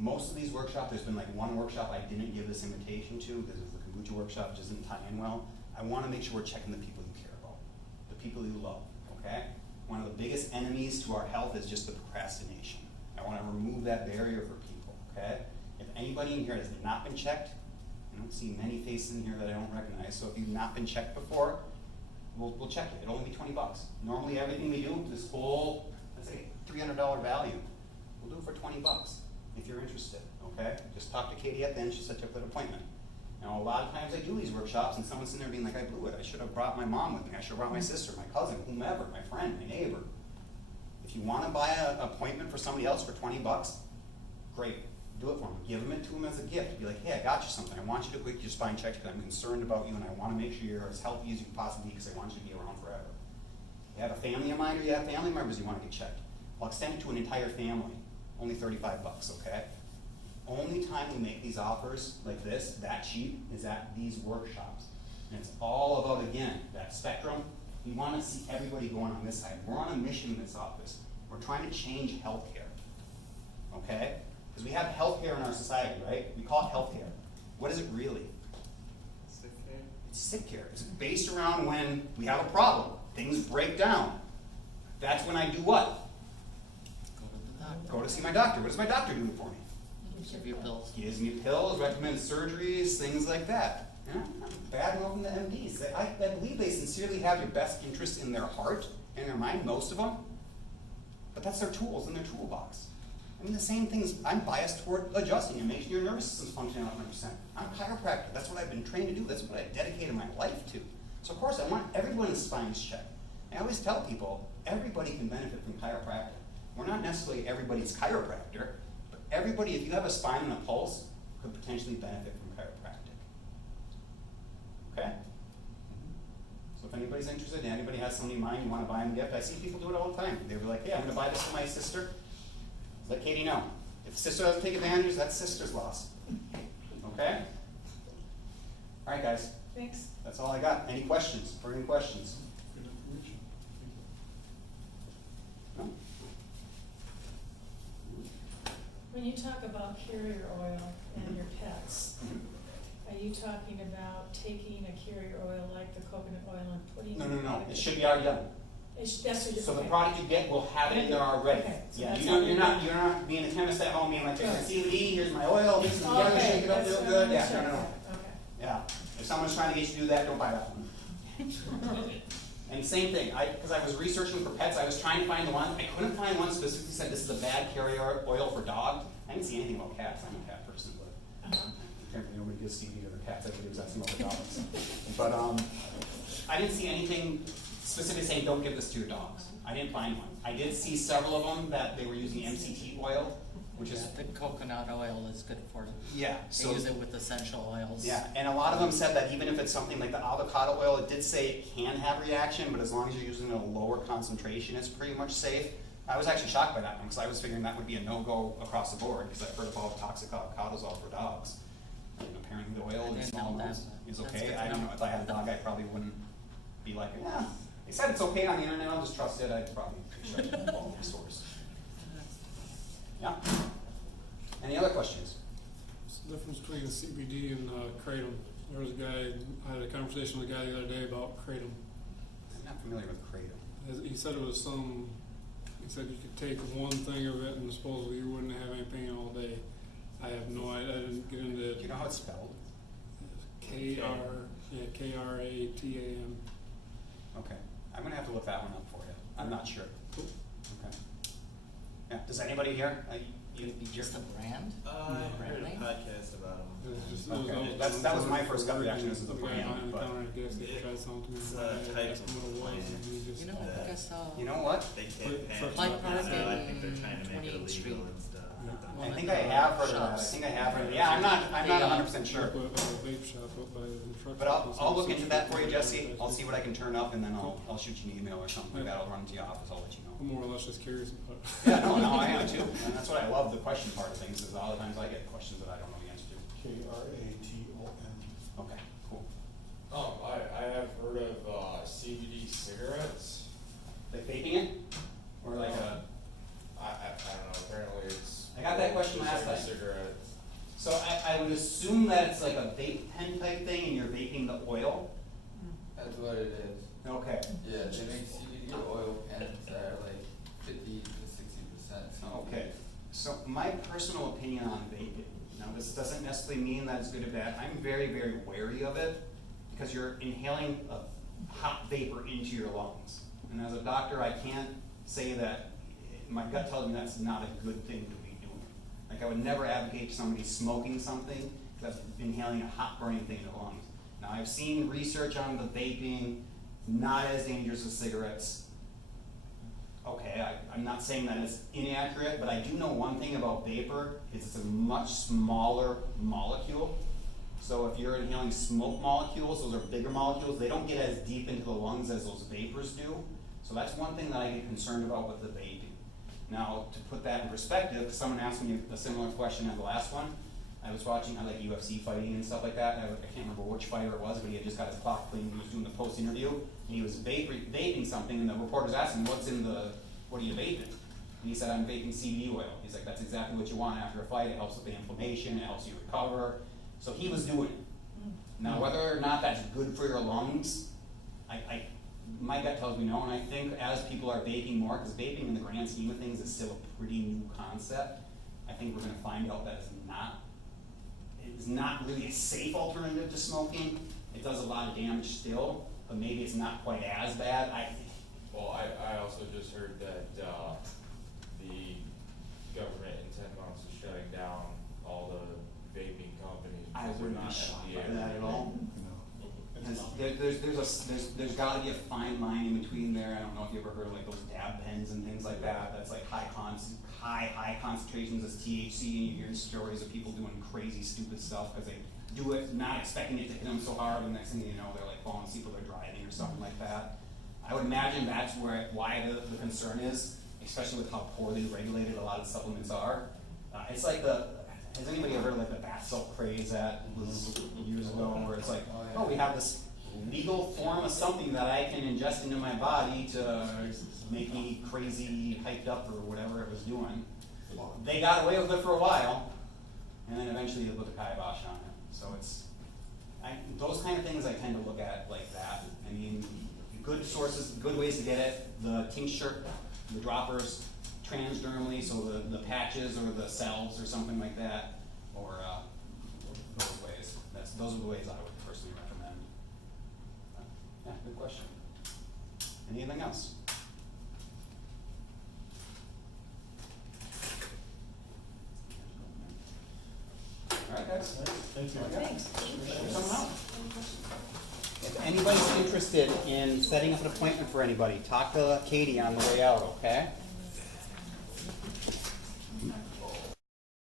Most of these workshops, there's been like one workshop I didn't give this invitation to, this is the kombucha workshop, which doesn't tie in well. I wanna make sure we're checking the people you care about, the people you love, okay? One of the biggest enemies to our health is just the procrastination. I wanna remove that barrier for people, okay? If anybody in here has not been checked, I don't see many faces in here that I don't recognize, so if you've not been checked before, we'll check it. It'll only be $20. Normally everything we do, this whole, let's say $300 value, we'll do it for $20 if you're interested, okay? Just talk to Katie at the end, she'll set you up an appointment. Now, a lot of times I do these workshops and someone's sitting there being like, I blew it. I should have brought my mom with me. I should have brought my sister, my cousin, whomever, my friend, my neighbor. If you wanna buy an appointment for somebody else for $20, great, do it for them. Give it to them as a gift. Be like, hey, I got you something. I want you to get your spine checked because I'm concerned about you and I wanna make sure you're as healthy as you possibly be because I want you to be around forever. You have a family of mine or you have family members you wanna get checked. I'll extend it to an entire family, only $35, okay? Only time we make these offers like this, that cheap, is at these workshops. And it's all about, again, that spectrum. We wanna see everybody going on this side. We're on a mission in this office. We're trying to change healthcare, okay? Because we have healthcare in our society, right? We call it healthcare. What is it really? Sick care. It's sick care. It's based around when we have a problem. Things break down. That's when I do what? Go to the doctor. Go to see my doctor. What does my doctor do for me? Give you pills. Gives me pills, recommends surgeries, things like that. Yeah, bad moving the MDs. I believe they sincerely have your best interest in their heart and their mind, most of them. But that's their tools in their toolbox. I mean, the same things, I'm biased toward adjusting and making your nervous system function 100%. I'm a chiropractor. That's what I've been trained to do. That's what I've dedicated my life to. So of course, I want everyone's spines checked. I always tell people, everybody can benefit from chiropractic. We're not necessarily everybody's chiropractor, but everybody, if you have a spine and a pulse, could potentially benefit from chiropractic. Okay? So if anybody's interested, and anybody has somebody in mind, you want to buy them a gift, I see people do it all the time. They were like, hey, I'm gonna buy this for my sister. Let Katie know. If the sister doesn't take advantage, that's sister's loss. Okay? All right, guys. Thanks. That's all I got. Any questions? Burning questions? Good information. No? When you talk about carrier oil and your pets, are you talking about taking a carrier oil like the coconut oil and putting No, it no, in no. the- It should be already done. That's what you're. So the okay. product you get will have it in there already. Okay, so Yeah, that's you don't, how you're not being a chemist at home being like, here's my Right. CBD, here's my oil, mix it together, Okay, shake it up that's real what good. I'm Yeah, sure. no. Okay. Yeah. If someone's trying to get you to do that, don't buy that one. And same thing, because I was researching for pets, I was trying to find the one, I couldn't find one specifically that said this is a bad carrier oil for dogs. I didn't see anything about cats, I'm a cat person, but apparently nobody gives CBD to their cats, everybody was asking about the dogs. But I didn't see anything specifically saying don't give this to your dogs. I didn't find one. I did see several of them that they were using MCT oil, which is, Yeah, the coconut oil is good for it. yeah, They so. use it with essential oils. Yeah, and a lot of them said that even if it's something like the avocado oil, it did say it can have reaction, but as long as you're using a lower concentration, it's pretty much safe. I was actually shocked by that one, because I was figuring that would be a no-go across the board, because I've heard about toxic avocados all for dogs. And apparently the oil I in didn't small know that, amounts but is that's okay. good to I don't know. know, if I had a dog, I probably wouldn't be like, yeah. They said it's okay on the internet, I'll just trust it, I'd probably check the quality source. Yeah? Any other questions? What's the difference between CBD and kratom? There was a guy, I had a conversation with a guy the other day about kratom. I'm not familiar with kratom. He said it was he said you could take one thing of it and supposedly you wouldn't have any pain all day. I have no idea, I didn't get into Do you know how it's spelled? K-R-A-T-A-M. Okay, I'm gonna have to look that one up for you. I'm not sure. Okay. Yeah, does anybody here, Could it be just a brand? I Brand heard a name? podcast about them. It was just, Okay. That was my first gut reaction, this is a brand, guy behind the but- counter, I guess, he tried something to me, It's and a I type asked him what it of was, and he plant. just. You know, I think I saw. You know what? They Wait, can't patent Hyde it, Park so I think in they're trying to make it 28th Street. illegal and stuff. I think I have heard of that, I think I have heard of it, yeah, I'm not hundred percent sure. Up a vape shop up by the truck But stop. I'll look into that for you, Jesse, I'll see what I can turn up, and then I'll shoot you an email or something like that, I'll run to your office, I'll let you know. I'm more or less just curious about. Yeah, no, I am too, and that's what I love, the question part of things, is a lot of times I get questions that I don't know the answer to. Kraton. Okay, cool. I have heard of CBD cigarettes. Like vaping it? Or like a, I don't know, apparently it's. I got that question just last like a time. cigarette. so I would assume that it's like a vape pen type thing and you're vaping the oil? That's what it is. Okay. Yeah, they make CBD oil pens that are like 50 to 60% CBD. Okay, so my personal opinion on vaping, now this doesn't necessarily mean that it's good or bad, I'm very, very wary of it, because you're inhaling a hot vapor into your lungs. And as a doctor, I can't say that, my gut tells me that's not a good thing to be doing. Like, I would never advocate somebody smoking something that's inhaling a hot burning thing in their lungs. Now, I've seen research on the vaping, not as dangerous as cigarettes. Okay, I'm not saying that it's inaccurate, but I do know one thing about vapor, is it's a much smaller molecule. So if you're inhaling smoke molecules, those are bigger molecules, they don't get as deep into the lungs as those vapors do. So that's one thing that I get concerned about with the vaping. Now, to put that in perspective, someone asked me a similar question as the last one. I was watching, I like UFC fighting and stuff like that, I can't remember which fighter it was, but he had just got his clock clean, he was doing the post interview, and he was vaping something, and the reporters asked him, what are you vaping? And he said, I'm vaping CBD oil. He's like, that's exactly what you want after a fight, it helps with the inflammation, it helps you recover. So he was doing it. Now, whether or not that's good for your lungs, my gut tells me no, and I think as people are vaping more, because vaping in the grand scheme of things is still a pretty new concept, I think we're gonna find out that it's not really a safe alternative to smoking. It does a lot of damage still, but maybe it's not quite as bad. Well, I also just heard that, the government in 10 months is shutting down all the vaping companies. I because they're wouldn't be not shocked FDA by that at all. No. There's gotta be a fine line in between there. I don't know if you ever heard of like those dab pens and things like that. That's like high concentrations of THC, and you hear stories of people doing crazy, stupid stuff because they do it not expecting it to hit them so hard, and next thing you know, they're like falling asleep while they're driving or something like that. I would imagine that's why the concern is, especially with how poorly regulated a lot of supplements are. It's like has anybody ever heard of like the bath salt craze that was years ago, where it's like, oh, we have this legal form of something that I can ingest into my body to make me crazy, hyped up, or whatever it was doing. They got away with it for a while, and then eventually they put the kibosh on it. So those kind of things I tend to look at like that. I mean, good sources, good ways to get it, the tincture, the droppers, transdermally, so the patches or the cells or something like that, or those ways. Those are the ways I would personally recommend. Yeah, good question. Anything else? All right, guys. Thank you. Thanks. Someone else? If anybody's interested in setting up an appointment for anybody, talk to Katie on the way out, okay?